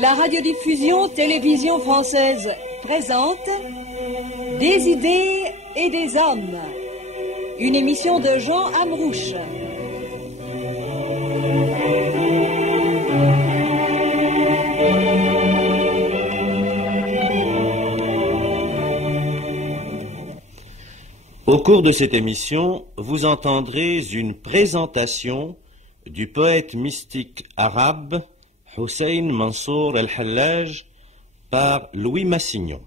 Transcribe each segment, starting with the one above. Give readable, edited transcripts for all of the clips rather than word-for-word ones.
La radiodiffusion télévision française présente Des idées et des hommes, une émission de Jean Amrouche. Au cours de cette émission, vous entendrez une présentation du poète mystique arabe Hussein Mansour el-Hallaj par Louis Massignon.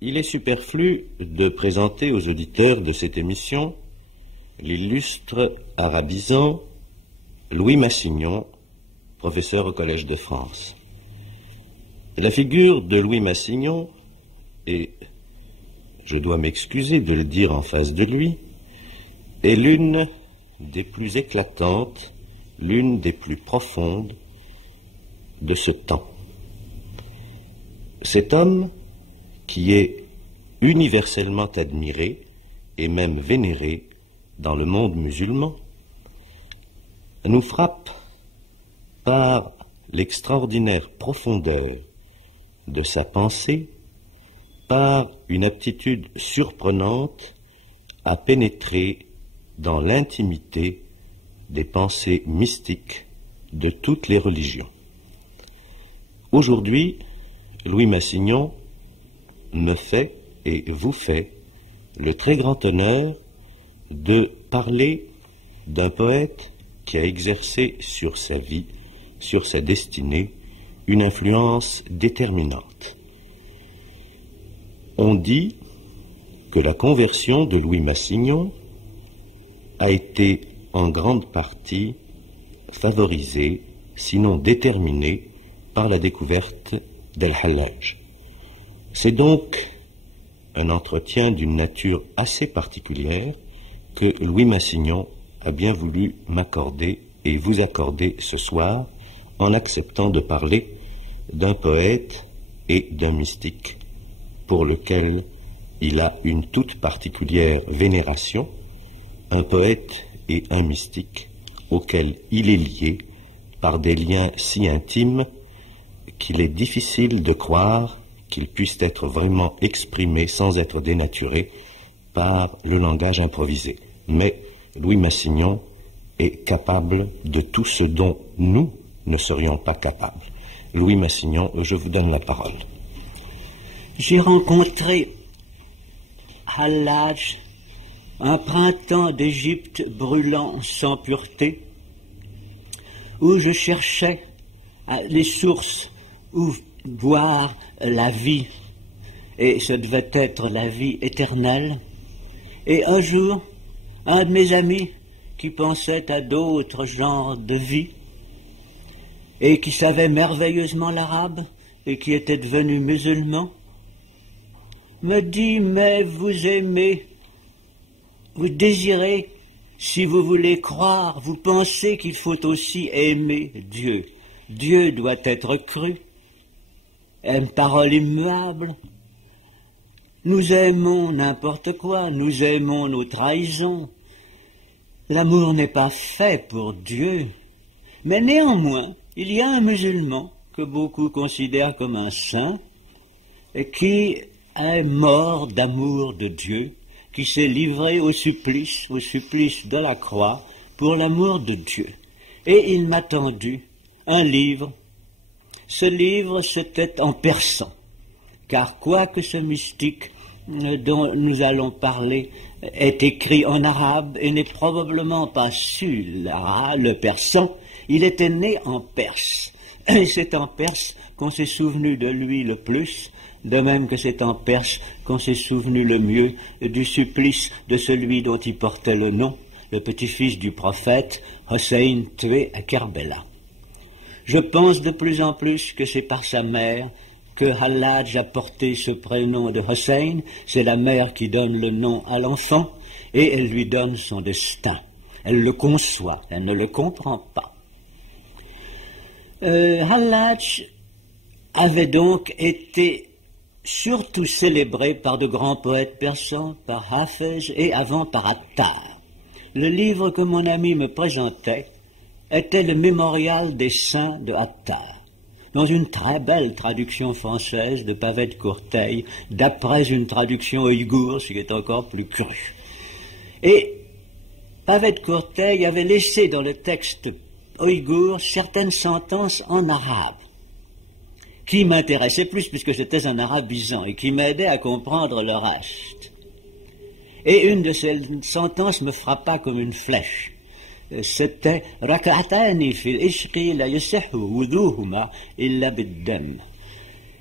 Il est superflu de présenter aux auditeurs de cette émission l'illustre arabisant Louis Massignon, professeur au Collège de France. La figure de Louis Massignon, et je dois m'excuser de le dire en face de lui, est l'une des plus éclatantes, l'une des plus profondes de ce temps. Cet homme, qui est universellement admiré et même vénéré dans le monde musulman, nous frappe par l'extraordinaire profondeur de sa pensée, par une aptitude surprenante à pénétrer dans l'intimité des pensées mystiques de toutes les religions. Aujourd'hui, Louis Massignon me fait et vous fait le très grand honneur de parler d'un poète qui a exercé sur sa vie, sur sa destinée, une influence déterminante. On dit que la conversion de Louis Massignon a été en grande partie favorisée, sinon déterminée, par la découverte d'El-Hallaj. C'est donc un entretien d'une nature assez particulière que Louis Massignon a bien voulu m'accorder et vous accorder ce soir en acceptant de parler d'un poète et d'un mystique pour lequel il a une toute particulière vénération, un poète et un mystique auquel il est lié par des liens si intimes qu'il est difficile de croire qu'ils puissent être vraiment exprimés sans être dénaturés par le langage improvisé. Mais Louis Massignon est capable de tout ce dont nous ne serions pas capables. Louis Massignon, je vous donne la parole. J'ai rencontré Hallaj, un printemps d'Égypte brûlant sans pureté, où je cherchais les sources où boire la vie, et ce devait être la vie éternelle. Et un jour, un de mes amis qui pensait à d'autres genres de vie, et qui savait merveilleusement l'arabe, et qui était devenu musulman, me dit: mais vous aimez, vous désirez, si vous voulez croire, vous pensez qu'il faut aussi aimer Dieu. Dieu doit être cru. Une parole immuable. Nous aimons n'importe quoi, nous aimons nos trahisons. L'amour n'est pas fait pour Dieu. Mais néanmoins, il y a un musulman que beaucoup considèrent comme un saint et qui est mort d'amour de Dieu, qui s'est livré au supplice de la croix pour l'amour de Dieu. Et il m'a tendu un livre. Ce livre, c'était en persan, car quoique ce mystique dont nous allons parler est écrit en arabe et n'est probablement pas su le persan, il était né en Perse. Et c'est en Perse qu'on s'est souvenu de lui le plus, de même que c'est en Perse qu'on s'est souvenu le mieux du supplice de celui dont il portait le nom, le petit-fils du prophète, Hussein, tué à Kerbela. Je pense de plus en plus que c'est par sa mère que Hallaj a porté ce prénom de Hussein. C'est la mère qui donne le nom à l'enfant et elle lui donne son destin. Elle le conçoit, elle ne le comprend pas. Hallaj avait donc été surtout célébré par de grands poètes persans, par Hafez et avant par Attar. Le livre que mon ami me présentait était le mémorial des saints de Attar, dans une très belle traduction française de Pavet de Courteil, d'après une traduction ouïghour, ce qui est encore plus cru. Et Pavet de Courteil avait laissé dans le texte ouïghour certaines sentences en arabe, qui m'intéressaient plus puisque j'étais un arabisant et qui m'aidaient à comprendre le reste. Et une de ces sentences me frappa comme une flèche. C'était « Raka'atani fil ishqi la yusihhu wuduhuma illa biddam ».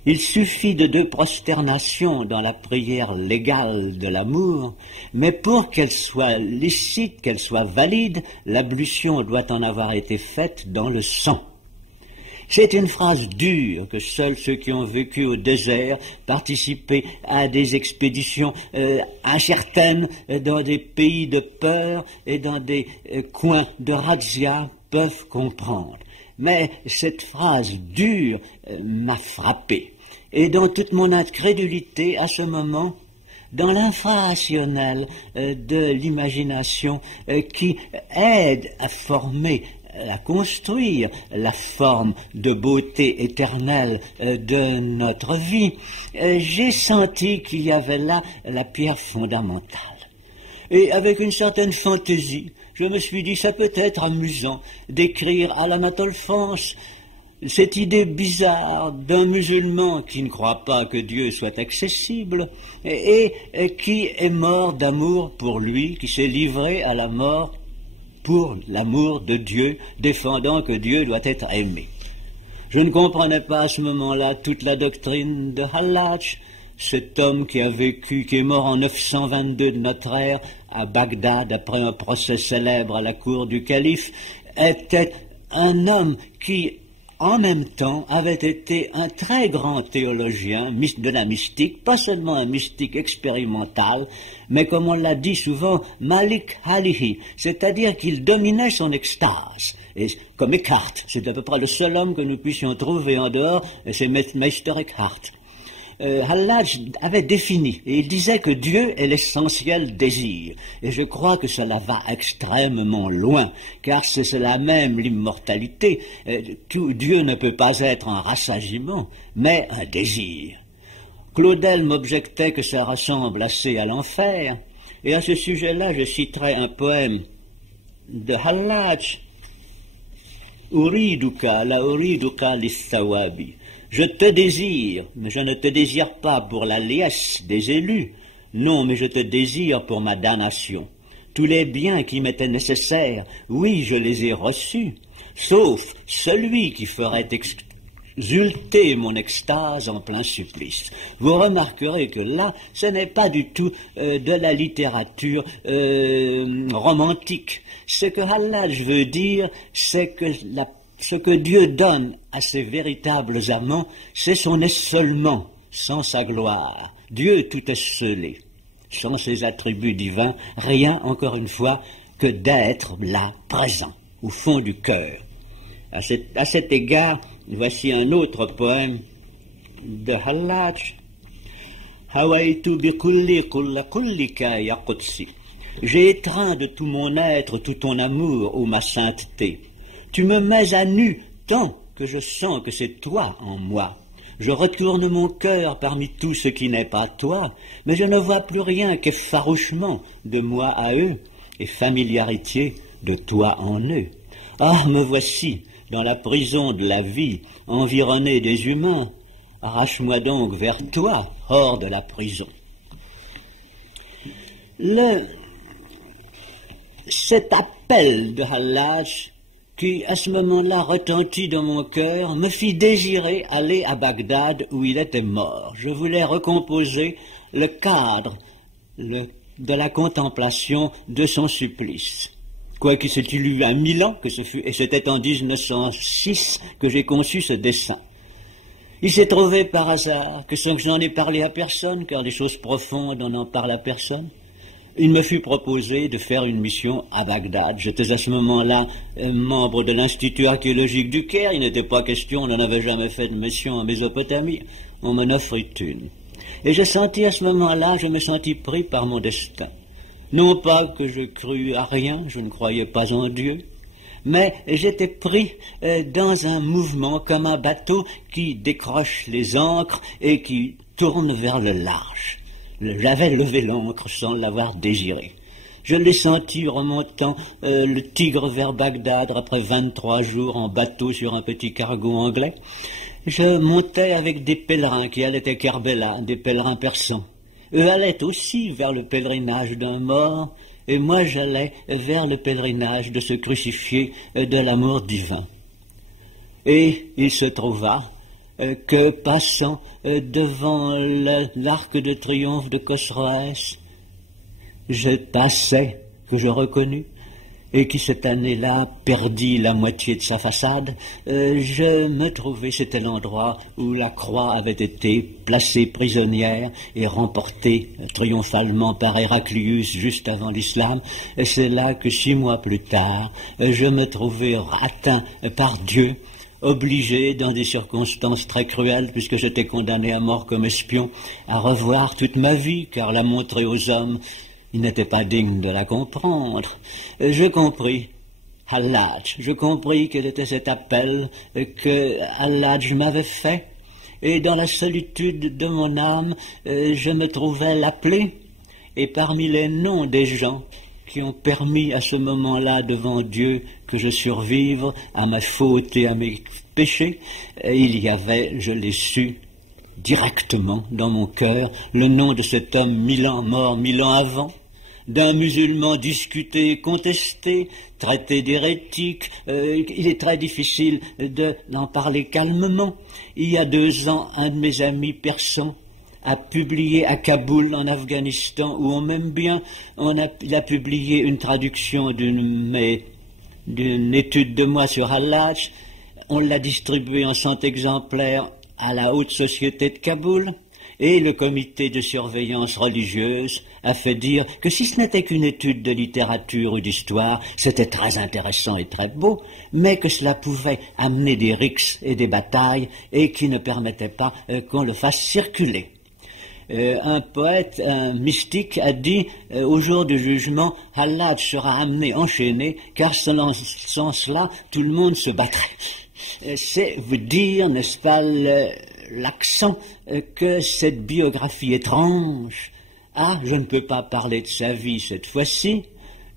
Il suffit de 2 prosternations dans la prière légale de l'amour, mais pour qu'elle soit licite, qu'elle soit valide, l'ablution doit en avoir été faite dans le sang. C'est une phrase dure que seuls ceux qui ont vécu au désert, participé à des expéditions incertaines dans des pays de peur et dans des coins de razzia peuvent comprendre. Mais cette phrase dure m'a frappé. Et dans toute mon incrédulité, à ce moment, dans l'infrarationnel de l'imagination qui aide à former, à construire la forme de beauté éternelle de notre vie, j'ai senti qu'il y avait là la pierre fondamentale. Et avec une certaine fantaisie, je me suis dit, ça peut être amusant d'écrire à l'Anatole France cette idée bizarre d'un musulman qui ne croit pas que Dieu soit accessible et qui est mort d'amour pour lui, qui s'est livré à la mort pour l'amour de Dieu, défendant que Dieu doit être aimé. Je ne comprenais pas à ce moment-là toute la doctrine de Hallaj, cet homme qui a vécu, qui est mort en 922 de notre ère, à Bagdad, après un procès célèbre à la cour du calife, était un homme qui, en même temps, avait été un très grand théologien de la mystique, pas seulement un mystique expérimental, mais comme on l'a dit souvent, Malik Halihi, c'est-à-dire qu'il dominait son extase. Et comme Eckhart, c'est à peu près le seul homme que nous puissions trouver en dehors, c'est Meister Eckhart. Hallaj avait défini, et il disait que Dieu est l'essentiel désir. Et je crois que cela va extrêmement loin, car c'est cela même l'immortalité. Dieu ne peut pas être un rassasiement, mais un désir. Claudel m'objectait que ça ressemble assez à l'enfer, et à ce sujet-là, je citerai un poème de Hallaj, Uriduka, la Uriduka lissawabi. Je te désire, mais je ne te désire pas pour la liesse des élus. Non, mais je te désire pour ma damnation. Tous les biens qui m'étaient nécessaires, oui, je les ai reçus, sauf celui qui ferait exulter mon extase en plein supplice. Vous remarquerez que là, ce n'est pas du tout de la littérature romantique. Ce que Hallaj veut dire, c'est que ce que Dieu donne à ses véritables amants, c'est son essolement, sans sa gloire. Dieu tout esselé, sans ses attributs divins, rien, encore une fois, que d'être là, présent, au fond du cœur. À cet égard, voici un autre poème de Hallaj. Hawaitu bikulli kulla kullika ya qudsi. J'ai étreint de tout mon être, tout ton amour, ô ma sainteté. Tu me mets à nu tant que je sens que c'est toi en moi. Je retourne mon cœur parmi tout ce qui n'est pas toi, mais je ne vois plus rien qu'effarouchement de moi à eux et familiarité de toi en eux. Ah, me voici dans la prison de la vie, environné des humains. Arrache-moi donc vers toi, hors de la prison. Cet appel de Hallaj, qui à ce moment-là retentit dans mon cœur, me fit désirer aller à Bagdad où il était mort. Je voulais recomposer le cadre de la contemplation de son supplice. Quoique s'est-il eu à 1000 ans, et c'était en 1906 que j'ai conçu ce dessin. Il s'est trouvé par hasard que sans que j'en ai parlé à personne, car des choses profondes on n'en parle à personne, il me fut proposé de faire une mission à Bagdad. J'étais à ce moment-là membre de l'Institut archéologique du Caire. Il n'était pas question, on n'en avait jamais fait de mission en Mésopotamie. On m'en offrit une. Et je me sentis pris par mon destin. Non pas que je crus à rien, je ne croyais pas en Dieu, mais j'étais pris dans un mouvement comme un bateau qui décroche les ancres et qui tourne vers le large. J'avais levé l'ancre sans l'avoir désiré. Je l'ai senti remontant le Tigre vers Bagdad après 23 jours en bateau sur un petit cargo anglais. Je montais avec des pèlerins qui allaient à Kerbela, des pèlerins persans. Eux allaient aussi vers le pèlerinage d'un mort, et moi j'allais vers le pèlerinage de ce crucifié de l'amour divin. Et il se trouva que, passant devant l'arc de triomphe de Khosroès, je passais, que je reconnus, et qui cette année-là perdit la moitié de sa façade, je me trouvais, c'était l'endroit où la croix avait été placée prisonnière et remportée triomphalement par Héraclius juste avant l'islam, et c'est là que 6 mois plus tard, je me trouvais atteint par Dieu, obligé, dans des circonstances très cruelles, puisque j'étais condamné à mort comme espion, à revoir toute ma vie, car la montrer aux hommes, il n'était pas digne de la comprendre. Je compris Hallaj, je compris quel était cet appel que Hallaj m'avait fait, et dans la solitude de mon âme, je me trouvais l'appelé, et parmi les noms des gens qui ont permis à ce moment-là devant Dieu que je survive à ma faute et à mes péchés, il y avait, je l'ai su, directement dans mon cœur, le nom de cet homme 1000 ans mort, 1000 ans avant, d'un musulman discuté, contesté, traité d'hérétique. Il est très difficile d'en parler calmement. Il y a 2 ans, un de mes amis persans a publié à Kaboul, en Afghanistan, où on m'aime bien, il a publié une traduction d'une étude de moi sur Hallaj. On l'a distribuée en 100 exemplaires à la haute société de Kaboul, et le comité de surveillance religieuse a fait dire que si ce n'était qu'une étude de littérature ou d'histoire, c'était très intéressant et très beau, mais que cela pouvait amener des rixes et des batailles, et qui ne permettait pas qu'on le fasse circuler. Un poète, un mystique, a dit au jour du jugement, Hallaj sera amené enchaîné, car sans cela, tout le monde se battrait. C'est vous dire, n'est-ce pas, l'accent que cette biographie étrange, je ne peux pas parler de sa vie cette fois-ci,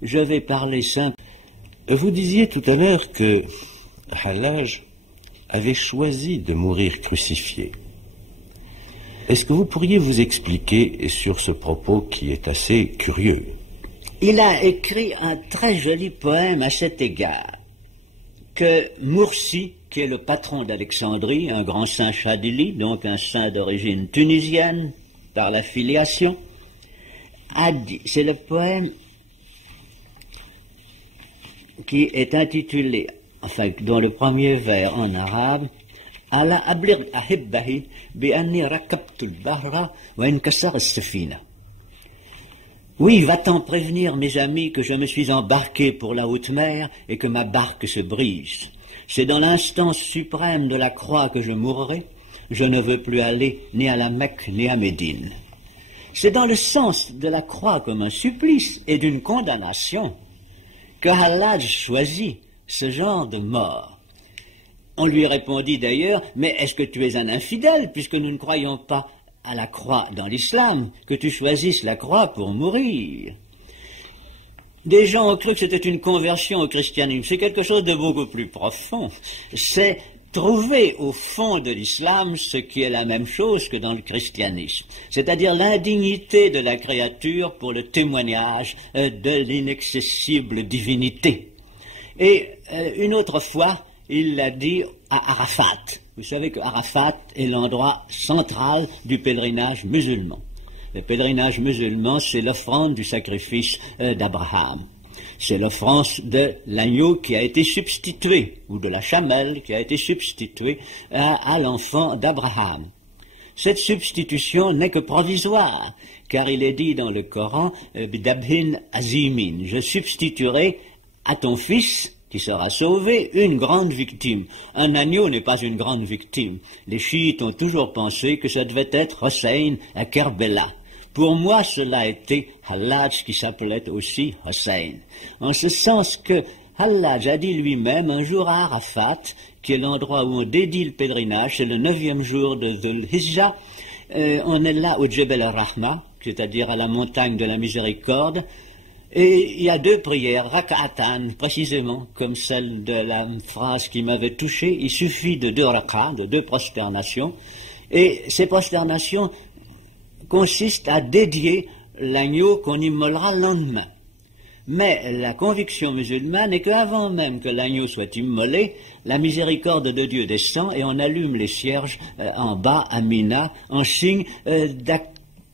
je vais parler simplement. Vous disiez tout à l'heure que Hallaj avait choisi de mourir crucifié. Est-ce que vous pourriez vous expliquer sur ce propos qui est assez curieux? Il a écrit un très joli poème à cet égard, que Mursi, qui est le patron d'Alexandrie, un grand saint chadili, donc un saint d'origine tunisienne, par la filiation, a dit, c'est le poème qui est intitulé, enfin, dont le premier vers en arabe, Ala ablir ahibbahi bi anni rakabtu al-bahra wa inkasar as-safina. Oui, va-t'en prévenir mes amis que je me suis embarqué pour la haute mer et que ma barque se brise. C'est dans l'instance suprême de la croix que je mourrai. Je ne veux plus aller ni à la Mecque ni à Médine. C'est dans le sens de la croix comme un supplice et d'une condamnation que Hallaj choisit ce genre de mort. On lui répondit d'ailleurs, mais est-ce que tu es un infidèle, puisque nous ne croyons pas à la croix dans l'islam, que tu choisisses la croix pour mourir? Des gens ont cru que c'était une conversion au christianisme. C'est quelque chose de beaucoup plus profond. C'est trouver au fond de l'islam ce qui est la même chose que dans le christianisme, c'est-à-dire l'indignité de la créature pour le témoignage de l'inaccessible divinité. Et une autre fois, il l'a dit à Arafat. Vous savez que Arafat est l'endroit central du pèlerinage musulman. Le pèlerinage musulman, c'est l'offrande du sacrifice d'Abraham. C'est l'offrande de l'agneau qui a été substitué, ou de la chamelle qui a été substituée à l'enfant d'Abraham. cette substitution n'est que provisoire, car il est dit dans le Coran, Bidabhin Azimin, je substituerai à ton fils, qui sera sauvé, une grande victime. Un agneau n'est pas une grande victime. Les chiites ont toujours pensé que ça devait être Hossein à Kerbela. Pour moi, cela a été Hallaj qui s'appelait aussi Hossein. En ce sens que Hallaj a dit lui-même un jour à Arafat, qui est l'endroit où on dédie le pèlerinage, c'est le 9e jour de Dhul Hijjah, on est là au Jebel al-Rahma, c'est-à-dire à la montagne de la miséricorde, et il y a 2 prières, raka'atan, précisément, comme celle de la phrase qui m'avait touché, il suffit de 2 raka'as, de 2 prosternations, et ces prosternations consistent à dédier l'agneau qu'on immolera le lendemain. Mais la conviction musulmane est qu'avant même que l'agneau soit immolé, la miséricorde de Dieu descend et on allume les cierges en bas à Mina en signe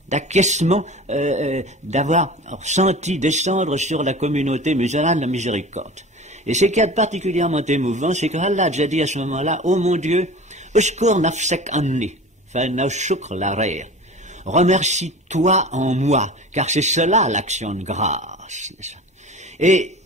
d'acquiescement, d'avoir senti descendre sur la communauté musulmane la miséricorde. Et ce qui est particulièrement émouvant, c'est que Allah a dit à ce moment-là, « Oh mon Dieu, ushkur nafsak anni, fa shukr la rire. Remercie-toi en moi, car c'est cela l'action de grâce. » Et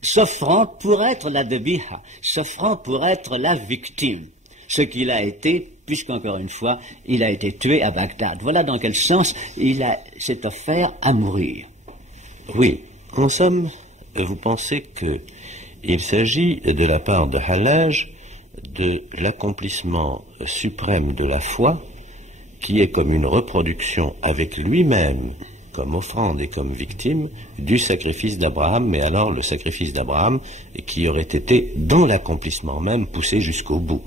s'offrant pour être la debiha, s'offrant pour être la victime, ce qu'il a été, puisqu'encore une fois, il a été tué à Bagdad. Voilà dans quel sens il s'est offert à mourir. Oui, en somme, vous pensez qu'il s'agit de la part de Hallaj de l'accomplissement suprême de la foi, qui est comme une reproduction avec lui-même, comme offrande et comme victime, du sacrifice d'Abraham, mais alors le sacrifice d'Abraham qui aurait été dans l'accomplissement même poussé jusqu'au bout.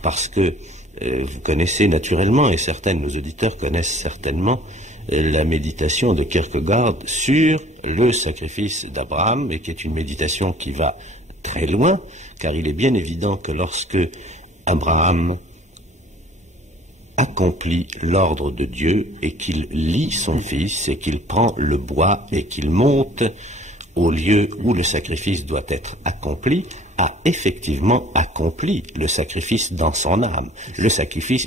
Parce que vous connaissez naturellement, et certains de nos auditeurs connaissent certainement, la méditation de Kierkegaard sur le sacrifice d'Abraham, et qui est une méditation qui va très loin, car il est bien évident que lorsque Abraham accomplit l'ordre de Dieu et qu'il lie son fils et qu'il prend le bois et qu'il monte au lieu où le sacrifice doit être accompli, a effectivement accompli le sacrifice dans son âme. Le sacrifice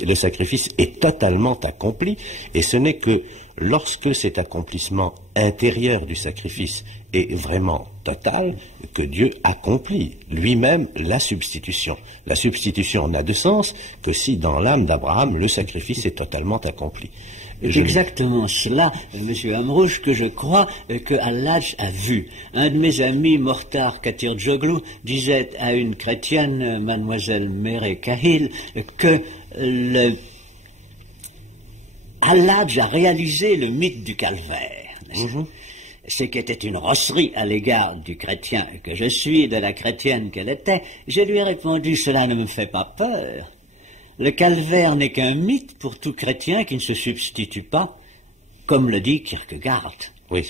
est totalement accompli, et ce n'est que lorsque cet accomplissement intérieur du sacrifice est vraiment total que Dieu accomplit lui-même la substitution. La substitution n'a de sens que si dans l'âme d'Abraham le sacrifice est totalement accompli. C'est exactement cela, M. Amrouche, que je crois que Hallaj a vu. Un de mes amis, Mortar Katirjoglu, disait à une chrétienne, mademoiselle Mere Kahil, que Hallaj a réalisé le mythe du calvaire. Ce qui était une rosserie à l'égard du chrétien que je suis, de la chrétienne qu'elle était. Je lui ai répondu, cela ne me fait pas peur. Le calvaire n'est qu'un mythe pour tout chrétien qui ne se substitue pas, comme le dit Kierkegaard. Oui.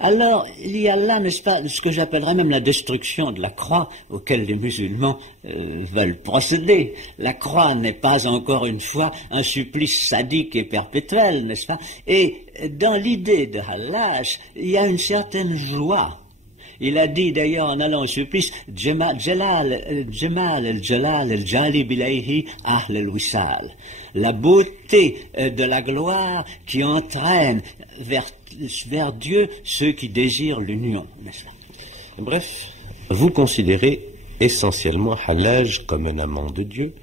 Alors, il y a là, n'est-ce pas, ce que j'appellerais même la destruction de la croix auquel les musulmans veulent procéder. La croix n'est pas, encore une fois, un supplice sadique et perpétuel, n'est-ce pas? Et dans l'idée de Hallaj, il y a une certaine joie. Il a dit d'ailleurs en allant au supplice, Jamal al-Jalal al-Jali bilayhi ahl al-Wisal. La beauté de la gloire qui entraîne vers Dieu ceux qui désirent l'union. Bref, vous considérez essentiellement Hallaj comme un amant de Dieu,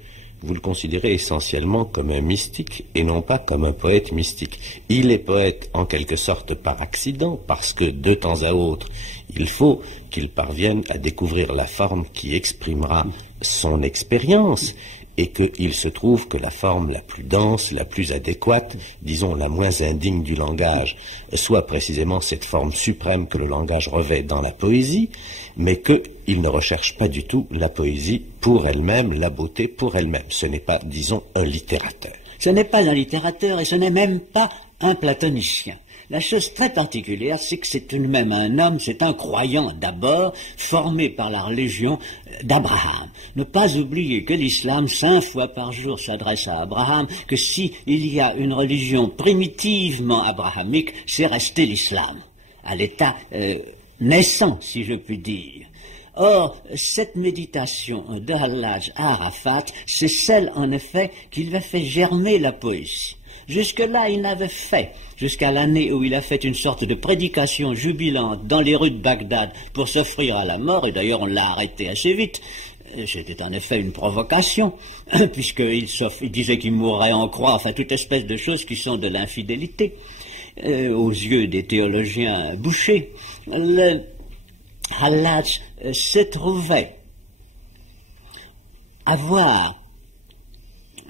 vous le considérez essentiellement comme un mystique et non pas comme un poète mystique. Il est poète en quelque sorte par accident, parce que de temps à autre, il faut qu'il parvienne à découvrir la forme qui exprimera son expérience, et qu'il se trouve que la forme la plus dense, la plus adéquate, disons la moins indigne du langage, soit précisément cette forme suprême que le langage revêt dans la poésie, mais qu'il ne recherche pas du tout la poésie pour elle-même, la beauté pour elle-même. Ce n'est pas, disons, un littérateur. Ce n'est pas un littérateur et ce n'est même pas un platonicien. La chose très particulière, c'est que c'est tout de même un homme, c'est un croyant d'abord, formé par la religion d'Abraham. Ne pas oublier que l'islam, 5 fois par jour, s'adresse à Abraham, que si il y a une religion primitivement abrahamique, c'est resté l'islam, à l'état naissant, si je puis dire. Or, cette méditation de Hallaj à Arafat, c'est celle, en effet, qui lui a fait germer la poésie. Jusque-là, il n'avait fait, jusqu'à l'année où il a fait une sorte de prédication jubilante dans les rues de Bagdad pour s'offrir à la mort, et d'ailleurs on l'a arrêté assez vite. C'était en effet une provocation, puisqu'il disait qu'il mourrait en croix, enfin toute espèce de choses qui sont de l'infidélité, aux yeux des théologiens bouchés. Le Hallaj se trouvait avoir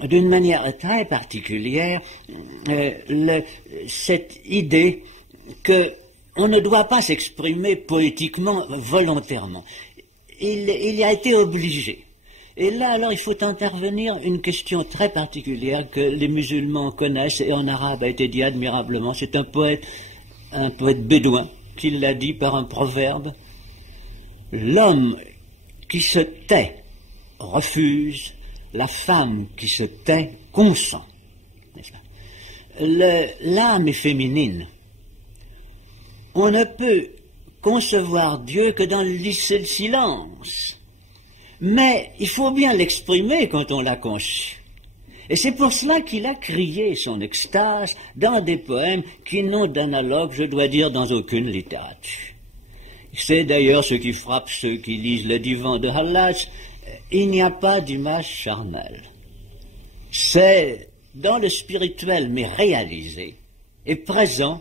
d'une manière très particulière cette idée qu'on ne doit pas s'exprimer poétiquement volontairement. Il y a été obligé. Et là, alors, il faut intervenir une question très particulière que les musulmans connaissent et en arabe a été dit admirablement. C'est un poète bédouin qui l'a dit par un proverbe. L'homme qui se tait refuse, la femme qui se tait consent. N'est-ce pas? L'âme est féminine. On ne peut concevoir Dieu que dans le silence. Mais il faut bien l'exprimer quand on l'a conçu. Et c'est pour cela qu'il a crié son extase dans des poèmes qui n'ont d'analogue, je dois dire, dans aucune littérature. C'est d'ailleurs ce qui frappe ceux qui lisent le divan de Hallaj. Il n'y a pas d'image charnelle. C'est dans le spirituel, mais réalisé et présent,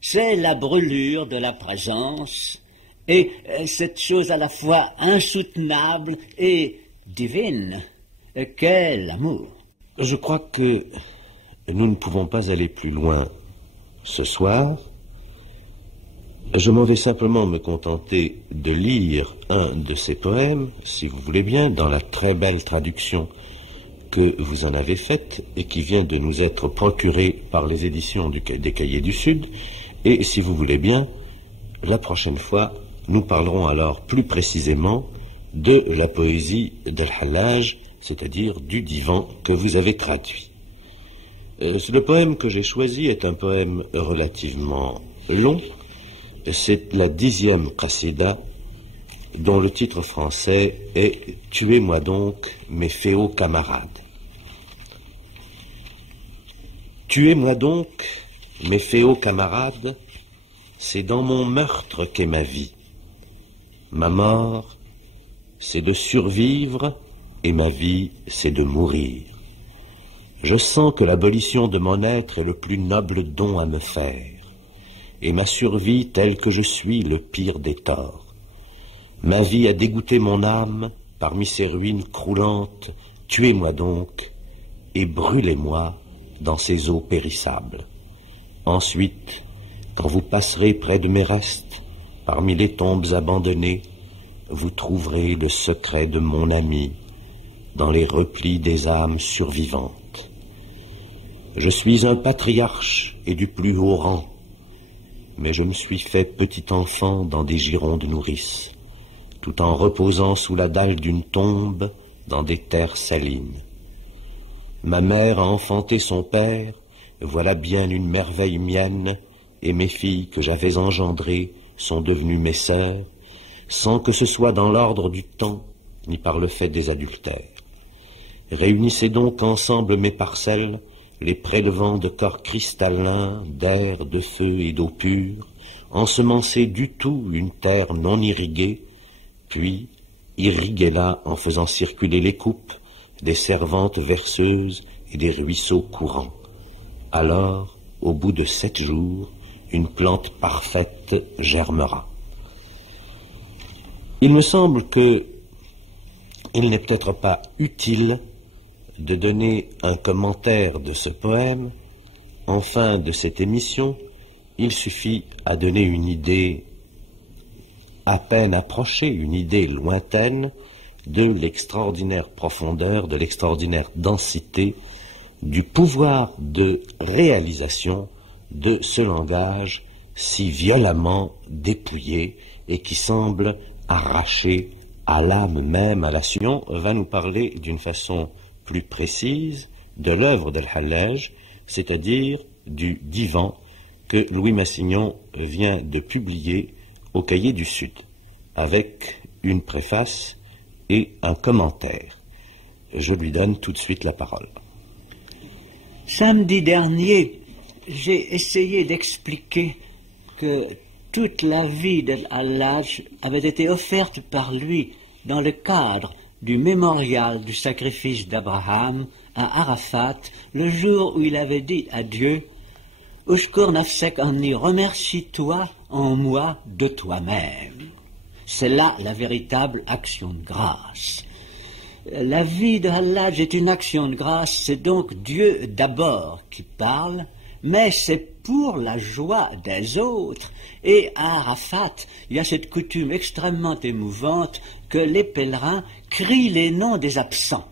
c'est la brûlure de la présence et cette chose à la fois insoutenable et divine qu'est l'amour. Je crois que nous ne pouvons pas aller plus loin ce soir. Je m'en vais simplement me contenter de lire un de ces poèmes, si vous voulez bien, dans la très belle traduction que vous en avez faite et qui vient de nous être procurée par les éditions des Cahiers du Sud. Et si vous voulez bien, la prochaine fois, nous parlerons alors plus précisément de la poésie d'Al-Hallaj, c'est-à-dire du divan que vous avez traduit. Le poème que j'ai choisi est un poème relativement long. C'est la 10e qasida, dont le titre français est « Tuez-moi donc, mes féaux camarades ». Tuez-moi donc, mes féaux camarades, c'est dans mon meurtre qu'est ma vie. Ma mort, c'est de survivre, et ma vie, c'est de mourir. Je sens que l'abolition de mon être est le plus noble don à me faire, et ma survie telle que je suis le pire des torts. Ma vie a dégoûté mon âme parmi ces ruines croulantes, tuez-moi donc, et brûlez-moi dans ces eaux périssables. Ensuite, quand vous passerez près de mes restes, parmi les tombes abandonnées, vous trouverez le secret de mon ami dans les replis des âmes survivantes. Je suis un patriarche et du plus haut rang, mais je me suis fait petit enfant dans des girons de nourrice, tout en reposant sous la dalle d'une tombe dans des terres salines. Ma mère a enfanté son père, voilà bien une merveille mienne, et mes filles que j'avais engendrées sont devenues mes sœurs, sans que ce soit dans l'ordre du temps, ni par le fait des adultères. Réunissez donc ensemble mes parcelles, les prélevant de corps cristallins, d'air, de feu et d'eau pure, ensemencez du tout une terre non irriguée, puis irriguez-la en faisant circuler les coupes, des servantes verseuses et des ruisseaux courants. Alors, au bout de 7 jours, une plante parfaite germera. Il me semble que il n'est peut-être pas utile de donner un commentaire de ce poème. En fin de cette émission, il suffit à donner une idée à peine approchée, une idée lointaine de l'extraordinaire profondeur, de l'extraordinaire densité, du pouvoir de réalisation de ce langage si violemment dépouillé et qui semble arraché à l'âme même, à la science. Va nous parler d'une façon plus précise de l'œuvre d'Al-Hallaj, c'est-à-dire du divan que Louis Massignon vient de publier au Cahiers du Sud, avec une préface et un commentaire. Je lui donne tout de suite la parole. Samedi dernier, j'ai essayé d'expliquer que toute la vie d'Al-Hallaj avait été offerte par lui dans le cadre du mémorial du sacrifice d'Abraham à Arafat, le jour où il avait dit à Dieu « Ushkur nafsek anni, remercie-toi en moi de toi-même ». C'est là la véritable action de grâce. La vie de Hallaj est une action de grâce, c'est donc Dieu d'abord qui parle, mais c'est pour la joie des autres. Et à Arafat, il y a cette coutume extrêmement émouvante que les pèlerins crient les noms des absents.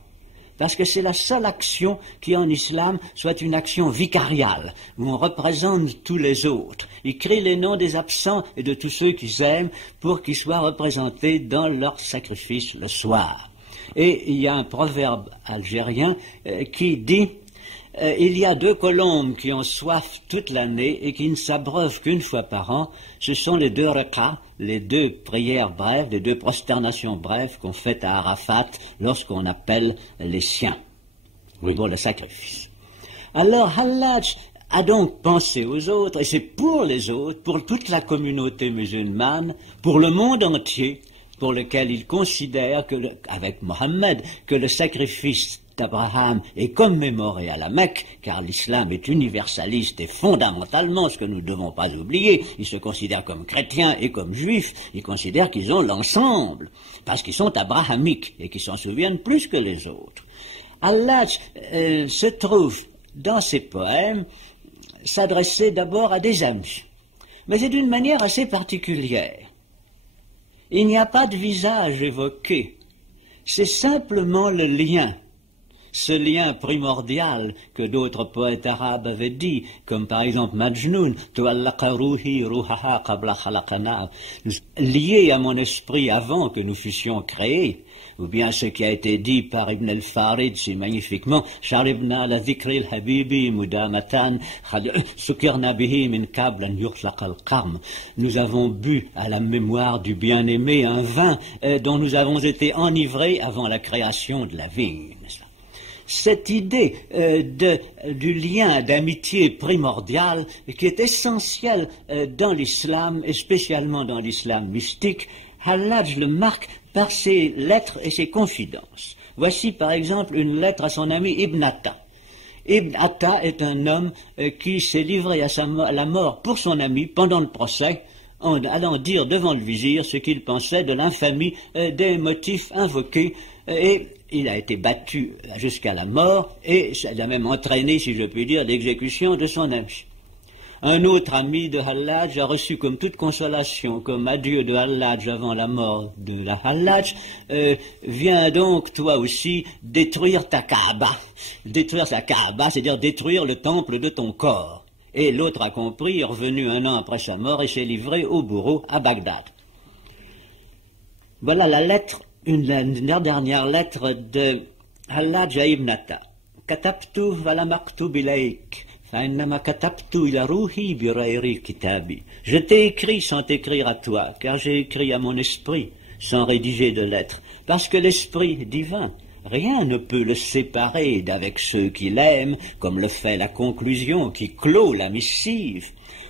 Parce que c'est la seule action qui en islam soit une action vicariale, où on représente tous les autres. Ils crient les noms des absents et de tous ceux qu'ils aiment pour qu'ils soient représentés dans leur sacrifice le soir. Et il y a un proverbe algérien qui dit il y a 2 colombes qui ont soif toute l'année et qui ne s'abreuvent qu'une fois par an. Ce sont les 2 reqa, les 2 prières brèves, les 2 prosternations brèves qu'on fait à Arafat lorsqu'on appelle les siens pour le sacrifice. Alors Hallaj a donc pensé aux autres, et c'est pour les autres, pour toute la communauté musulmane, pour le monde entier, pour lequel il considère que, avec Mohammed, que le sacrifice d'Abraham est commémoré à la Mecque, car l'islam est universaliste et fondamentalement, ce que nous ne devons pas oublier, ils se considèrent comme chrétiens et comme juifs, ils considèrent qu'ils ont l'ensemble, parce qu'ils sont abrahamiques et qu'ils s'en souviennent plus que les autres. Hallaj se trouve dans ses poèmes s'adresser d'abord à des amis, mais c'est d'une manière assez particulière. Il n'y a pas de visage évoqué, c'est simplement le lien, ce lien primordial que d'autres poètes arabes avaient dit, comme par exemple Majnoun, lié à mon esprit avant que nous fussions créés, ou bien ce qui a été dit par Ibn al-Farid si magnifiquement, Sharibna la dhikril habibi mudamatan, sukirna bihi min kablan yukhlaq al-qarm. Nous avons bu à la mémoire du bien-aimé un vin dont nous avons été enivrés avant la création de la vigne. Cette idée du lien d'amitié primordial qui est essentiel dans l'islam, et spécialement dans l'islam mystique, Hallaj le marque par ses lettres et ses confidences. Voici par exemple une lettre à son ami Ibn Atta. Ibn Atta est un homme qui s'est livré à la mort pour son ami pendant le procès, en allant dire devant le vizir ce qu'il pensait de l'infamie des motifs invoqués, et il a été battu jusqu'à la mort, et ça a même entraîné, si je puis dire, l'exécution de son ami. Un autre ami de Hallaj a reçu comme toute consolation, comme adieu de Hallaj avant la mort de la Hallaj, viens donc toi aussi détruire ta Kaaba. Détruire sa Kaaba, c'est-à-dire détruire le temple de ton corps. Et l'autre a compris, est revenu 1 an après sa mort et s'est livré au bourreau à Bagdad. Voilà la lettre, la dernière lettre de Hallaj à Ibn Atta. Katabtu vala maktub ilayk. Je t'ai écrit sans t'écrire à toi, car j'ai écrit à mon esprit sans rédiger de lettres, parce que l'esprit divin, rien ne peut le séparer d'avec ceux qui l'aiment, comme le fait la conclusion qui clôt la missive.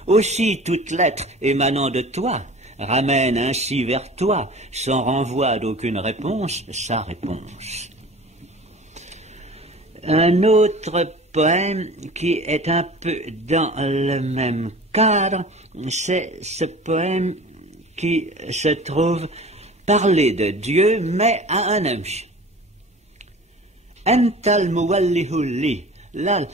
Aussi toute lettre émanant de toi ramène ainsi vers toi, sans renvoi d'aucune réponse, sa réponse. Un autre poème qui est un peu dans le même cadre, c'est ce poème qui se trouve parler de Dieu, mais à un ami. Antal muwallihu li, lal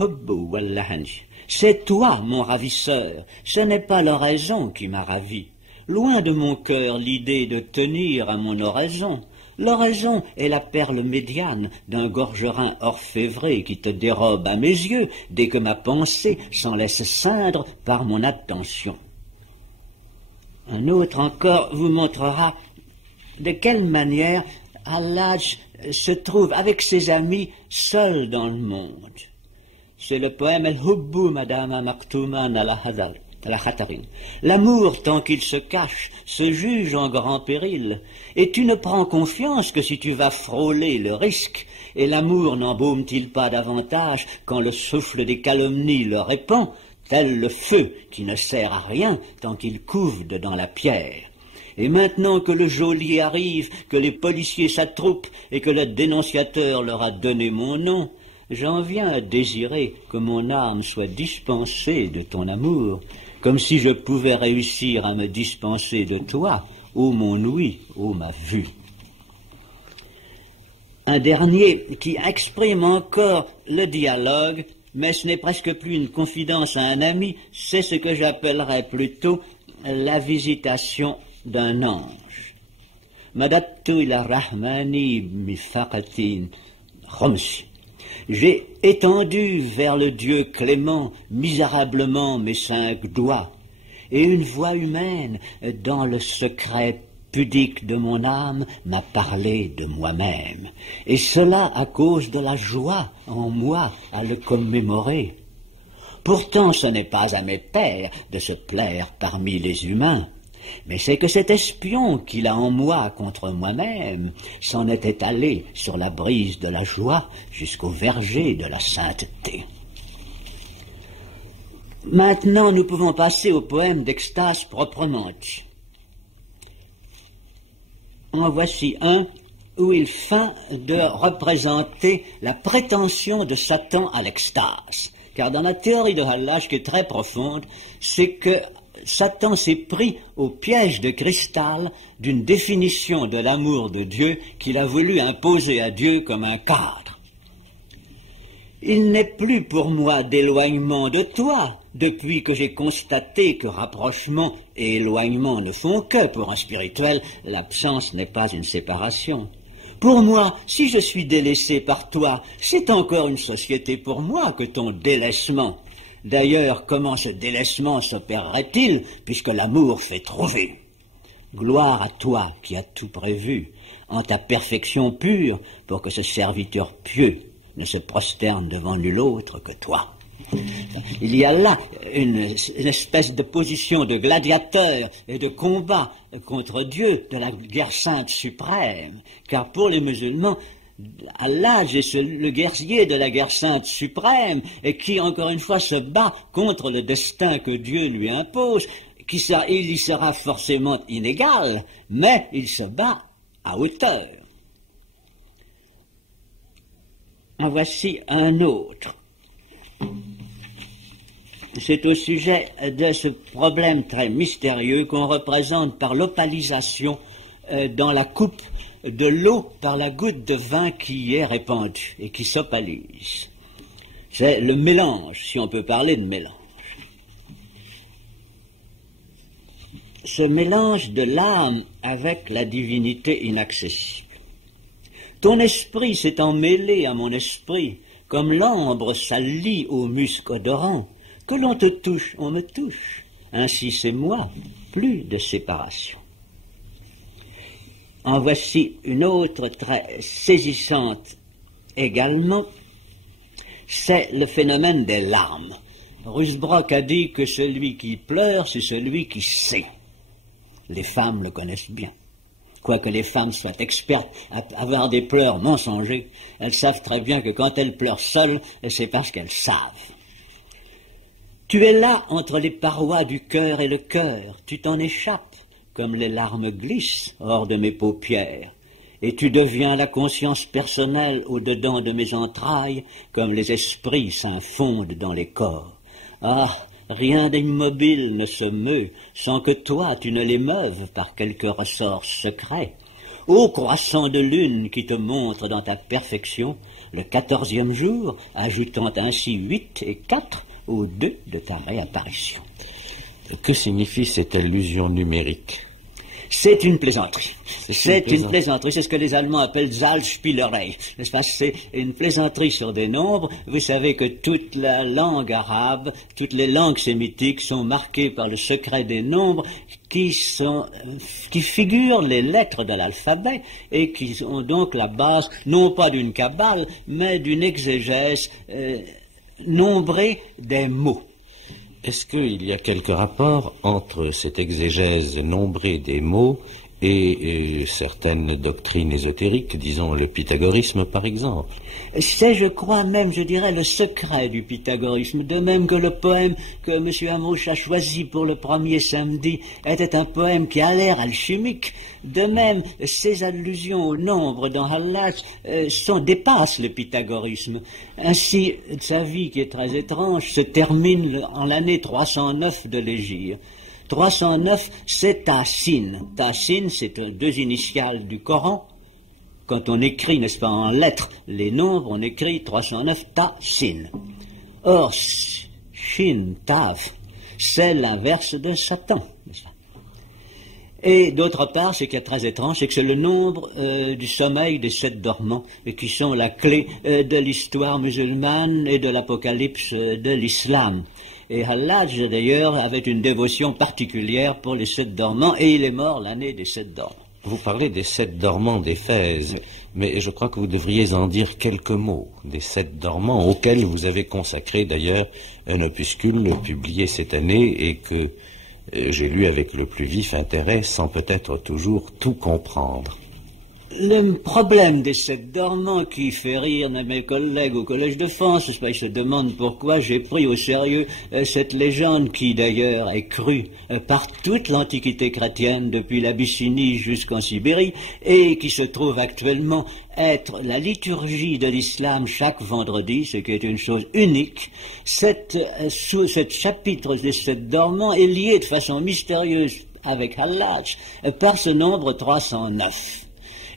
hubbu wallahanj. C'est toi, mon ravisseur, ce n'est pas l'oraison qui m'a ravi. Loin de mon cœur l'idée de tenir à mon oraison. L'oraison est la perle médiane d'un gorgerin orfévré qui te dérobe à mes yeux dès que ma pensée s'en laisse ceindre par mon attention. Un autre encore vous montrera de quelle manière Hallaj se trouve avec ses amis seul dans le monde. C'est le poème El-Hubbu Madama Maktuman ala Hadal. La Khatarine. L'amour, tant qu'il se cache, se juge en grand péril, et tu ne prends confiance que si tu vas frôler le risque, et l'amour n'embaume-t-il pas davantage quand le souffle des calomnies le répand, tel le feu qui ne sert à rien tant qu'il couve dans la pierre. Et maintenant que le geôlier arrive, que les policiers s'attroupent et que le dénonciateur leur a donné mon nom, j'en viens à désirer que mon âme soit dispensée de ton amour, comme si je pouvais réussir à me dispenser de toi, ô mon ouïe, ô ma vue. Un dernier qui exprime encore le dialogue, mais ce n'est presque plus une confidence à un ami, c'est ce que j'appellerais plutôt la visitation d'un ange. Madattu ila rahmani mifaqatin khomsi. J'ai étendu vers le Dieu clément misérablement mes 5 doigts, et une voix humaine, dans le secret pudique de mon âme, m'a parlé de moi-même, et cela à cause de la joie en moi à le commémorer. Pourtant ce n'est pas à mes pairs de se plaire parmi les humains, mais c'est que cet espion qu'il a en moi contre moi-même s'en était allé sur la brise de la joie jusqu'au verger de la sainteté. Maintenant, nous pouvons passer au poème d'extase proprement dit. En voici un où il feint de représenter la prétention de Satan à l'extase. Car dans la théorie de Hallage, qui est très profonde, c'est que Satan s'est pris au piège de cristal d'une définition de l'amour de Dieu qu'il a voulu imposer à Dieu comme un cadre. Il n'est plus pour moi d'éloignement de toi, depuis que j'ai constaté que rapprochement et éloignement ne font que, pour un spirituel, l'absence n'est pas une séparation. Pour moi, si je suis délaissé par toi, c'est encore une société pour moi que ton délaissement. D'ailleurs, comment ce délaissement s'opérerait-il, puisque l'amour fait trouver? Gloire à toi qui as tout prévu, en ta perfection pure, pour que ce serviteur pieux ne se prosterne devant nul autre que toi. Il y a là une espèce de position de gladiateur et de combat contre Dieu de la guerre sainte suprême, car pour les musulmans, Allah est le guerrier de la guerre sainte suprême et qui, encore une fois, se bat contre le destin que Dieu lui impose. Il y sera forcément inégal, mais il se bat à hauteur. En voici un autre. C'est au sujet de ce problème très mystérieux qu'on représente par l'opalisation dans la coupe de l'eau par la goutte de vin qui y est répandue et qui s'opalise. C'est le mélange, si on peut parler de mélange. Ce mélange de l'âme avec la divinité inaccessible. Ton esprit s'est emmêlé à mon esprit, comme l'ambre s'allie au musc odorant. Que l'on te touche, on me touche. Ainsi c'est moi, plus de séparation. En voici une autre très saisissante également, c'est le phénomène des larmes. Rusbrock a dit que celui qui pleure, c'est celui qui sait. Les femmes le connaissent bien. Quoique les femmes soient expertes à avoir des pleurs mensongers, elles savent très bien que quand elles pleurent seules, c'est parce qu'elles savent. Tu es là entre les parois du cœur et le cœur, tu t'en échappes, comme les larmes glissent hors de mes paupières, et tu deviens la conscience personnelle au-dedans de mes entrailles, comme les esprits s'infondent dans les corps. Ah, rien d'immobile ne se meut, sans que toi tu ne l'émeuves par quelque ressort secret. Ô croissant de lune qui te montre dans ta perfection, le 14e jour, ajoutant ainsi 8 et 4 aux 2 de ta réapparition. Que signifie cette allusion numérique? C'est une plaisanterie. C'est une plaisanterie. C'est ce que les Allemands appellent Zahlspielerei. N'est-ce pas? C'est une plaisanterie sur des nombres. Vous savez que toute la langue arabe, toutes les langues sémitiques sont marquées par le secret des nombres qui figurent les lettres de l'alphabet et qui ont donc la base, non pas d'une kabbale, mais d'une exégèse nombrée des mots. Est-ce qu'il y a quelque rapport entre cette exégèse nombrée des mots et certaines doctrines ésotériques, disons le pythagorisme par exemple? C'est, je crois même, je dirais, le secret du pythagorisme, de même que le poème que M. Amrouche a choisi pour le premier samedi était un poème qui a l'air alchimique. De même, ces allusions au nombre dans Hallaj dépassent le pythagorisme. Ainsi, sa vie, qui est très étrange, se termine en l'année 309 de l'Hégire. 309, c'est Tassin. Tassin, c'est deux initiales du Coran. Quand on écrit, n'est-ce pas, en lettres, les nombres, on écrit 309 Tassin. Or, Shin, Tav, c'est l'inverse de Satan, n'est-ce pas? Et d'autre part, ce qui est très étrange, c'est que c'est le nombre du sommeil des 7 dormants, qui sont la clé de l'histoire musulmane et de l'apocalypse de l'islam. Et Hallaj, d'ailleurs, avait une dévotion particulière pour les 7 dormants, et il est mort l'année des 7 dormants. Vous parlez des 7 dormants d'Éphèse, mais je crois que vous devriez en dire quelques mots, des 7 dormants, auxquels vous avez consacré d'ailleurs un opuscule publié cette année et que j'ai lu avec le plus vif intérêt, sans peut-être toujours tout comprendre. Le problème des 7 dormants qui fait rire mes collègues au Collège de France, ils se demandent pourquoi j'ai pris au sérieux cette légende qui d'ailleurs est crue par toute l'Antiquité chrétienne depuis l'Abyssinie jusqu'en Sibérie et qui se trouve actuellement être la liturgie de l'islam chaque vendredi, ce qui est une chose unique. Cet chapitre des 7 dormants est lié de façon mystérieuse avec Hallaj par ce nombre 309.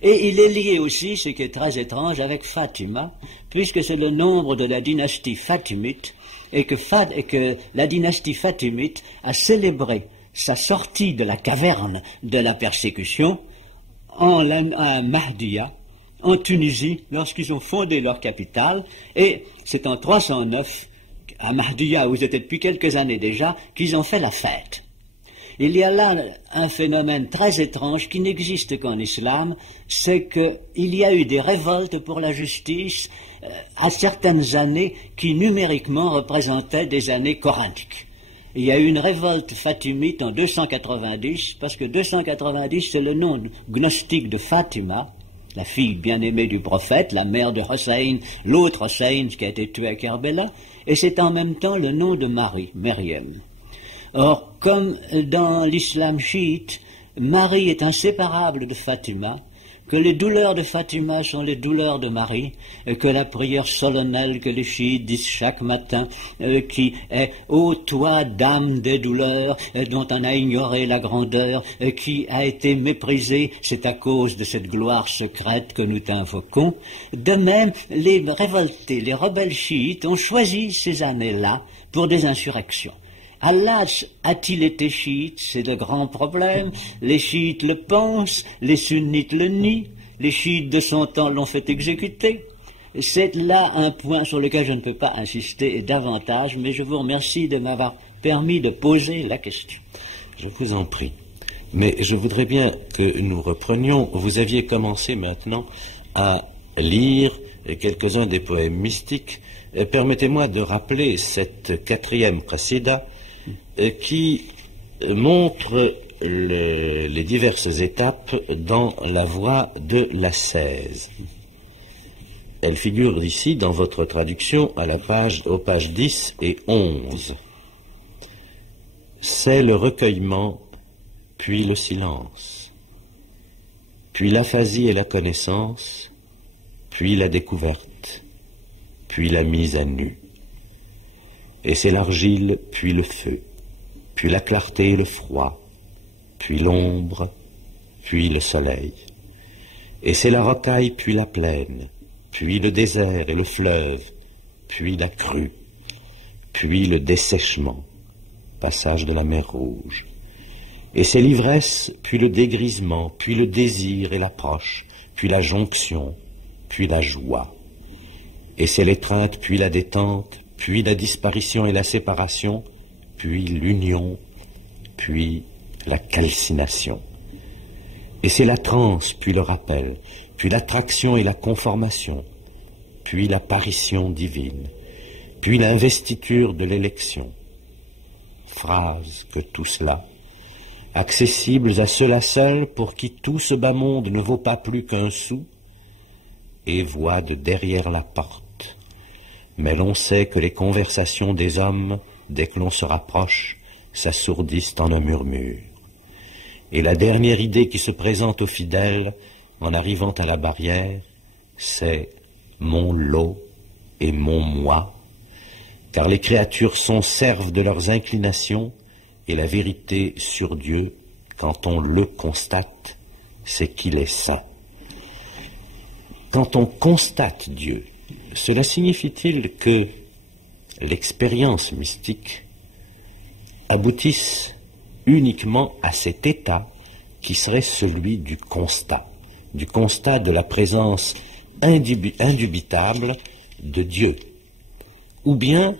Et il est lié aussi, ce qui est très étrange, avec Fatima, puisque c'est le nombre de la dynastie fatimite, et que la dynastie fatimite a célébré sa sortie de la caverne de la persécution à Mahdiya, en Tunisie, lorsqu'ils ont fondé leur capitale, et c'est en 309, à Mahdiya, où ils étaient depuis quelques années déjà, qu'ils ont fait la fête. Il y a là un phénomène très étrange qui n'existe qu'en islam, c'est qu'il y a eu des révoltes pour la justice à certaines années qui numériquement représentaient des années corinthiques. Il y a eu une révolte fatimite en 290, parce que 290 c'est le nom gnostique de Fatima, la fille bien-aimée du prophète, la mère de Hossein, l'autre Hossein qui a été tué à Kerbela, et c'est en même temps le nom de Marie, Myriam. Or, comme dans l'islam chiite, Marie est inséparable de Fatima, que les douleurs de Fatima sont les douleurs de Marie, que la prière solennelle que les chiites disent chaque matin, qui est « Ô toi, dame des douleurs, dont on a ignoré la grandeur, qui a été méprisée, c'est à cause de cette gloire secrète que nous t'invoquons ». De même, les révoltés, les rebelles chiites ont choisi ces années-là pour des insurrections. Hallaj a-t-il été chiite? C'est le grand problème. Les chiites le pensent, les sunnites le nient, les chiites de son temps l'ont fait exécuter. C'est là un point sur lequel je ne peux pas insister davantage, mais je vous remercie de m'avoir permis de poser la question. Je vous en prie. Mais je voudrais bien que nous reprenions. Vous aviez commencé maintenant à lire quelques-uns des poèmes mystiques. Permettez-moi de rappeler cette 4e qasida qui montre les diverses étapes dans la voie de l'ascèse. Elle figure ici dans votre traduction aux pages 10 et 11. C'est le recueillement, puis le silence, puis l'aphasie et la connaissance, puis la découverte, puis la mise à nu. Et c'est l'argile, puis le feu, puis la clarté et le froid, puis l'ombre, puis le soleil. Et c'est la rocaille, puis la plaine, puis le désert et le fleuve, puis la crue, puis le dessèchement, passage de la mer Rouge. Et c'est l'ivresse, puis le dégrisement, puis le désir et l'approche, puis la jonction, puis la joie. Et c'est l'étreinte, puis la détente, puis la disparition et la séparation, puis l'union, puis la calcination. Et c'est la transe, puis le rappel, puis l'attraction et la conformation, puis l'apparition divine, puis l'investiture de l'élection, phrases que tout cela, accessibles à ceux-là seuls pour qui tout ce bas monde ne vaut pas plus qu'un sou, et voient de derrière la porte. Mais l'on sait que les conversations des hommes, dès que l'on se rapproche, s'assourdissent en un murmure. Et la dernière idée qui se présente aux fidèles, en arrivant à la barrière, c'est mon lot et mon moi, car les créatures servent de leurs inclinations, et la vérité sur Dieu, quand on le constate, c'est qu'il est saint. Quand on constate Dieu, cela signifie-t-il que l'expérience mystique aboutisse uniquement à cet état qui serait celui du constat de la présence indubitable de Dieu? Ou bien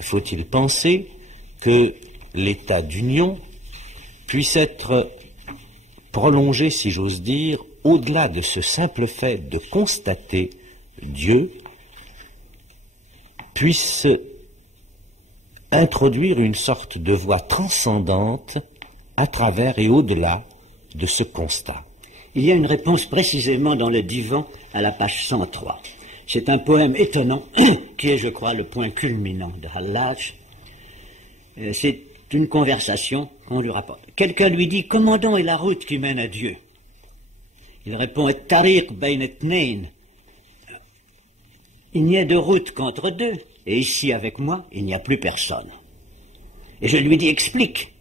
faut-il penser que l'état d'union puisse être prolongé, si j'ose dire, au-delà de ce simple fait de constater Dieu, puisse introduire une sorte de voie transcendante à travers et au-delà de ce constat. Il y a une réponse précisément dans le divan à la page 103. C'est un poème étonnant qui est, je crois, le point culminant de Hallaj. C'est une conversation qu'on lui rapporte. Quelqu'un lui dit « Comment donc est la route qui mène à Dieu ?» Il répond « Et tariq bain etnain » Il n'y a de route qu'entre deux, et ici avec moi, il n'y a plus personne. Et je lui dis « Explique ».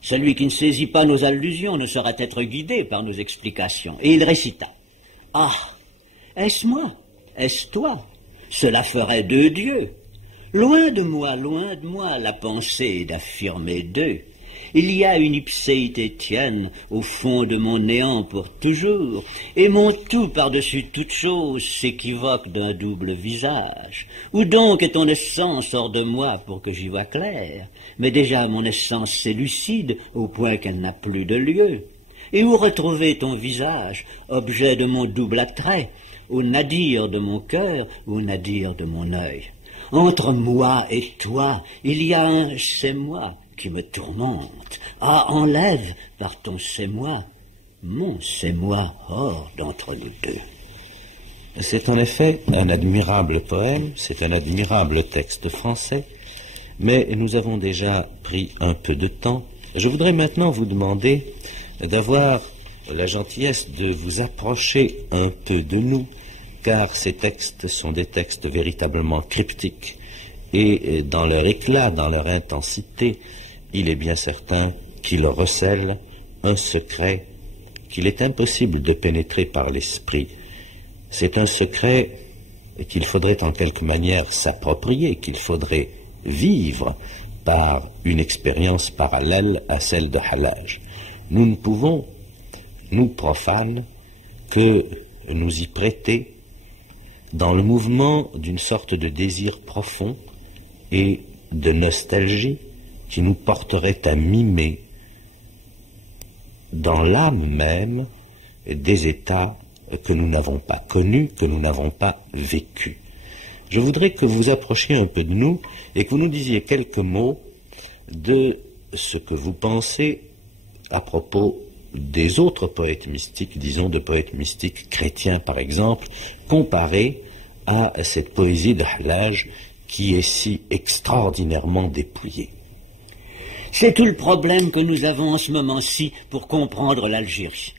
Celui qui ne saisit pas nos allusions ne saurait être guidé par nos explications. Et il récita « Ah, est-ce moi? Est-ce toi? Cela ferait deux dieux. Loin de moi, la pensée d'affirmer deux. Il y a une ipséité tienne au fond de mon néant pour toujours, et mon tout par-dessus toute chose s'équivoque d'un double visage. Où donc est ton essence hors de moi pour que j'y vois clair? Mais déjà mon essence s'élucide au point qu'elle n'a plus de lieu. Et où retrouver ton visage, objet de mon double attrait, au nadir de mon cœur, au nadir de mon œil? Entre moi et toi, il y a un « c'est moi » qui me tourmente. Ah, enlève par ton « c'est moi » mon « c'est moi » hors d'entre nous deux. C'est en effet un admirable poème, c'est un admirable texte français, mais nous avons déjà pris un peu de temps. Je voudrais maintenant vous demander d'avoir la gentillesse de vous approcher un peu de nous, car ces textes sont des textes véritablement cryptiques, et dans leur éclat, dans leur intensité, il est bien certain qu'ils recèlent un secret qu'il est impossible de pénétrer par l'esprit. C'est un secret qu'il faudrait en quelque manière s'approprier, qu'il faudrait vivre par une expérience parallèle à celle de Hallaj. Nous ne pouvons, nous profanes, que nous y prêter dans le mouvement d'une sorte de désir profond et de nostalgie qui nous porterait à mimer dans l'âme même des états que nous n'avons pas connus, que nous n'avons pas vécus. Je voudrais que vous approchiez un peu de nous et que vous nous disiez quelques mots de ce que vous pensez à propos des autres poètes mystiques, disons de poètes mystiques chrétiens par exemple, comparés à cette poésie de Hallaj qui est si extraordinairement dépouillée. C'est tout le problème que nous avons en ce moment-ci pour comprendre l'Algérie.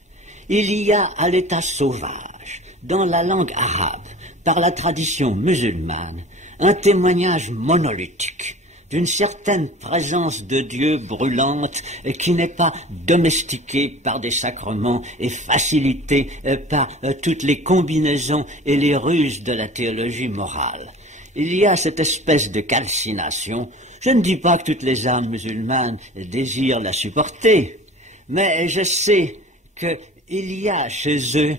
Il y a à l'état sauvage, dans la langue arabe, par la tradition musulmane, un témoignage monolithique d'une certaine présence de Dieu brûlante qui n'est pas domestiquée par des sacrements et facilitée par toutes les combinaisons et les ruses de la théologie morale. Il y a cette espèce de calcination. Je ne dis pas que toutes les âmes musulmanes désirent la supporter, mais je sais qu'il y a chez eux,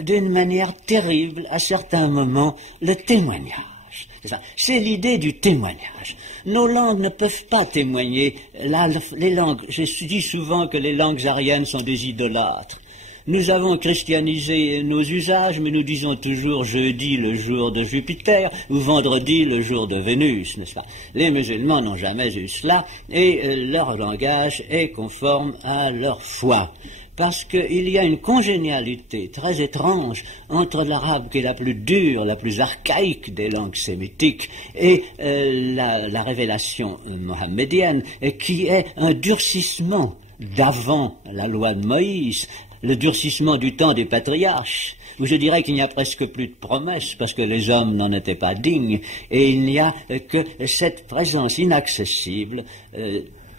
d'une manière terrible, à certains moments, le témoignage. C'est l'idée du témoignage. Nos langues ne peuvent pas témoigner. Les langues, je dis souvent que les langues ariennes sont des idolâtres. Nous avons christianisé nos usages, mais nous disons toujours jeudi le jour de Jupiter ou vendredi le jour de Vénus, n'est-ce pas? Les musulmans n'ont jamais eu cela et leur langage est conforme à leur foi. Parce qu'il y a une congénialité très étrange entre l'arabe qui est la plus dure, la plus archaïque des langues sémitiques et la révélation mohammedienne qui est un durcissement d'avant la loi de Moïse, le durcissement du temps des patriarches, où je dirais qu'il n'y a presque plus de promesses parce que les hommes n'en étaient pas dignes, et il n'y a que cette présence inaccessible,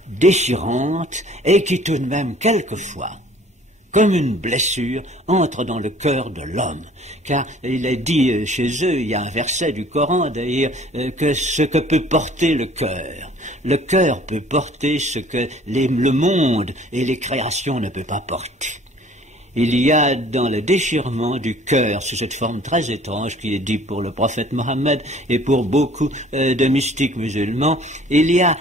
déchirante, et qui tout de même, quelquefois, comme une blessure, entre dans le cœur de l'homme. Car il est dit chez eux, il y a un verset du Coran d'ailleurs, que ce que peut porter le cœur peut porter ce que le monde et les créations ne peuvent pas porter. Il y a dans le déchirement du cœur, sous cette forme très étrange qui est dit pour le prophète Mohammed et pour beaucoup de mystiques musulmans, il y a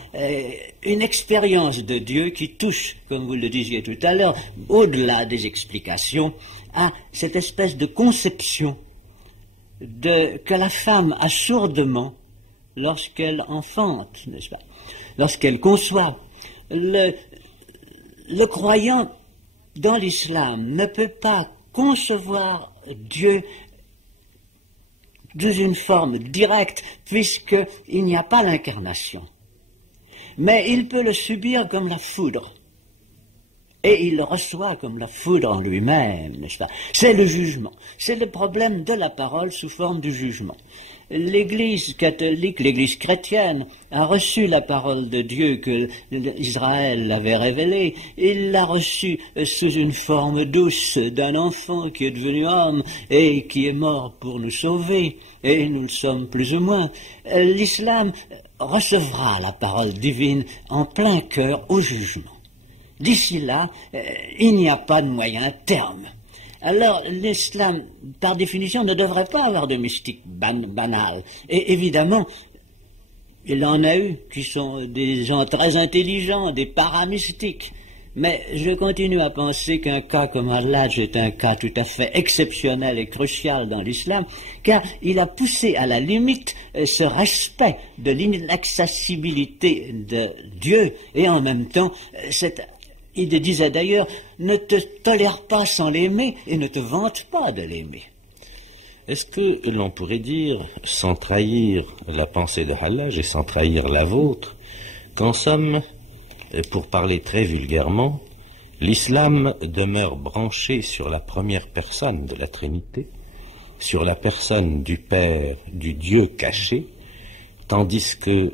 une expérience de Dieu qui touche, comme vous le disiez tout à l'heure, au-delà des explications, à cette espèce de conception que la femme a sourdement lorsqu'elle enfante, n'est-ce pas? Lorsqu'elle conçoit. Le croyant dans l'islam ne peut pas concevoir Dieu sous une forme directe, puisqu'il n'y a pas l'incarnation. Mais il peut le subir comme la foudre. Et il le reçoit comme la foudre en lui-même, n'est-ce pas? C'est le jugement. C'est le problème de la parole sous forme de jugement. L'Église catholique, l'Église chrétienne, a reçu la parole de Dieu que Israël avait révélée. Il l'a reçue sous une forme douce d'un enfant qui est devenu homme et qui est mort pour nous sauver. Et nous le sommes plus ou moins. L'islam recevra la parole divine en plein cœur au jugement. D'ici là, il n'y a pas de moyen terme. Alors, l'islam, par définition, ne devrait pas avoir de mystique banale. Et évidemment, il en a eu qui sont des gens très intelligents, des paramystiques. Mais je continue à penser qu'un cas comme Al-Hajj est un cas tout à fait exceptionnel et crucial dans l'islam, car il a poussé à la limite ce respect de l'inaccessibilité de Dieu, et en même temps, il disait d'ailleurs, ne te tolère pas sans l'aimer et ne te vante pas de l'aimer. Est-ce que l'on pourrait dire, sans trahir la pensée de Al-Hajj et sans trahir la vôtre, qu'en somme, pour parler très vulgairement, l'islam demeure branché sur la première personne de la Trinité, sur la personne du Père, du Dieu caché, tandis que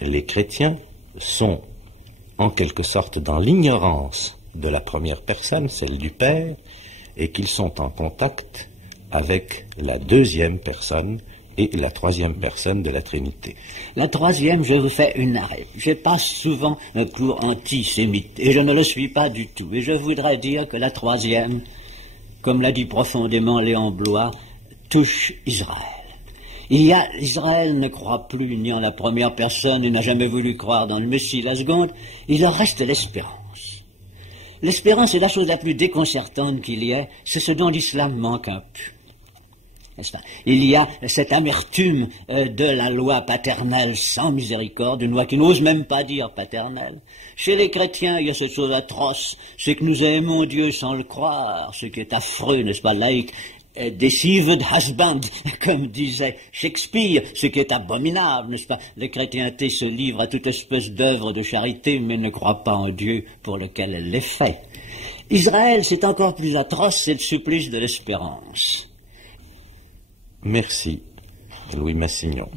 les chrétiens sont en quelque sorte dans l'ignorance de la première personne, celle du Père, et qu'ils sont en contact avec la deuxième personne et la troisième personne de la Trinité. La troisième, je vous fais une arrêt. Je passe souvent un cours antisémite, et je ne le suis pas du tout. Et je voudrais dire que la troisième, comme l'a dit profondément Léon Bloy, touche Israël. Israël ne croit plus ni en la première personne, il n'a jamais voulu croire dans le Messie la seconde, il leur reste l'espérance. L'espérance est la chose la plus déconcertante qu'il y ait, c'est ce dont l'islam manque un peu. N'est-ce pas? Il y a cette amertume de la loi paternelle sans miséricorde, une loi qui n'ose même pas dire paternelle. Chez les chrétiens, il y a cette chose atroce, c'est que nous aimons Dieu sans le croire, ce qui est affreux, n'est-ce pas, laïque, deceived husband, comme disait Shakespeare, ce qui est abominable, n'est-ce pas? La chrétienté se livre à toute espèce d'œuvre de charité, mais ne croit pas en Dieu pour lequel elle les fait. Israël, c'est encore plus atroce, c'est le supplice de l'espérance. Merci, Louis Massignon.